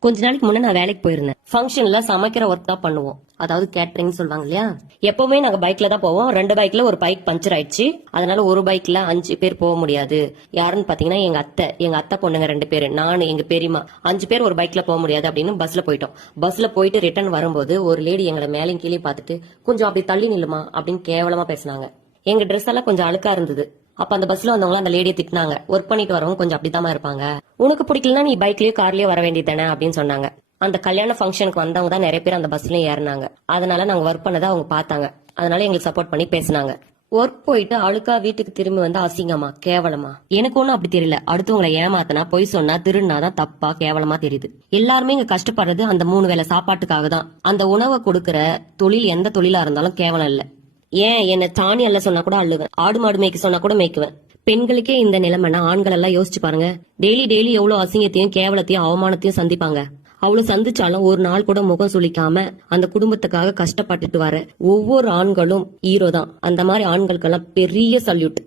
கொஞ்ச நாளைக்கு முன்னே நான் வேலைக்கு போயிருந்தேன். ஃபங்க்ஷன்ல சமைக்கிற ஒர்க் தான் பண்ணுவோம். அதாவது கேட்டரிங் சொல்லுவாங்க இல்லையா? எப்பவுமே நாங்க பைக்ல தான் போவோம். ரெண்டு பைக்ல ஒரு பைக் பஞ்சர் ஆயிடுச்சு. அதனால ஒரு பைக்ல அஞ்சு பேர் போக முடியாது. யாருன்னு பாத்தீங்கன்னா எங்க அத்தை. எங்க அத்தை பொண்ணுங்க ரெண்டு பேர். நானு எங்க பெரியம்மா. அஞ்சு பேர் ஒரு பைக்ல போக முடியாது அப்படின்னு பஸ்ல போயிட்டோம். பஸ்ல போயிட்டு ரிட்டர்ன் வரும்போது ஒரு லேடி எங்களை மேலையும் கீழே பார்த்துட்டு கொஞ்சம் அப்படி தள்ளி நில்லுமா? அப்படின்னு கேவலமா பேசினாங்க. எங்க ட்ரெஸ் எல்லாம் கொஞ்சம் அழுக்கா இருந்தது. அப்ப அந்த பஸ்ல வந்தவங்க அந்த லேடியை திட்டினாங்க. ஒர்க் பண்ணிட்டு வரவங்க கொஞ்சம் அப்படித்தாம்மா இருப்பாங்க. உனக்கு பிடிக்கலன்னா நீ பைக்லயோ கார்லயோ வர வேண்டியதானே அப்படின்னு சொன்னாங்க. அந்த கல்யாண ஃபங்க்ஷனுக்கு வந்தவங்க தான் நிறைய பேர் அந்த பஸ்லயும் ஏறினாங்க. அதனால நாங்க ஒர்க் பண்ணதை அவங்க பார்த்தாங்க. அதனால எங்களுக்கு சப்போர்ட் பண்ணி பேசினாங்க. ஒர்க் போயிட்டு அழுக்கா வீட்டுக்கு திரும்பி வந்து அசிங்கமா கேவலமா? எனக்கு ஒண்ணும் அப்படி தெரியல. அடுத்தவங்களை ஏமாத்தனா பொய் சொன்னா திருநாதான் தப்பா கேவலமா தெரியுது. எல்லாருமே இங்க கஷ்டப்படுறது அந்த மூணு வேளை சாப்பாட்டுக்காக தான் அந்த உணவை கொடுக்கற தொழில் எந்த தொழிலா இருந்தாலும் கேவலம் இல்லை. ஏன் என்ன தானி அல்ல சொன்னா கூட அள்ளுவேன் ஆடு மாடு மேய்க்க சொன்னா கூட மேய்க்குவேன். பெண்களுக்கே இந்த நிலைமைனா ஆண்கள் எல்லாம் யோசிச்சு பாருங்க. டெய்லி டெய்லி எவ்வளவு அசிங்கத்தையும் கேவலத்தையும் அவமானத்தையும் சந்திப்பாங்க. அவ்வளவு சந்திச்சாலும் ஒரு நாள் கூட முகம் சுளிக்காம அந்த குடும்பத்துக்காக கஷ்டப்பட்டுட்டு வர ஒவ்வொரு ஆண்களும் ஹீரோ தான். அந்த மாதிரி ஆண்களுக்கெல்லாம் பெரிய சல்யூட்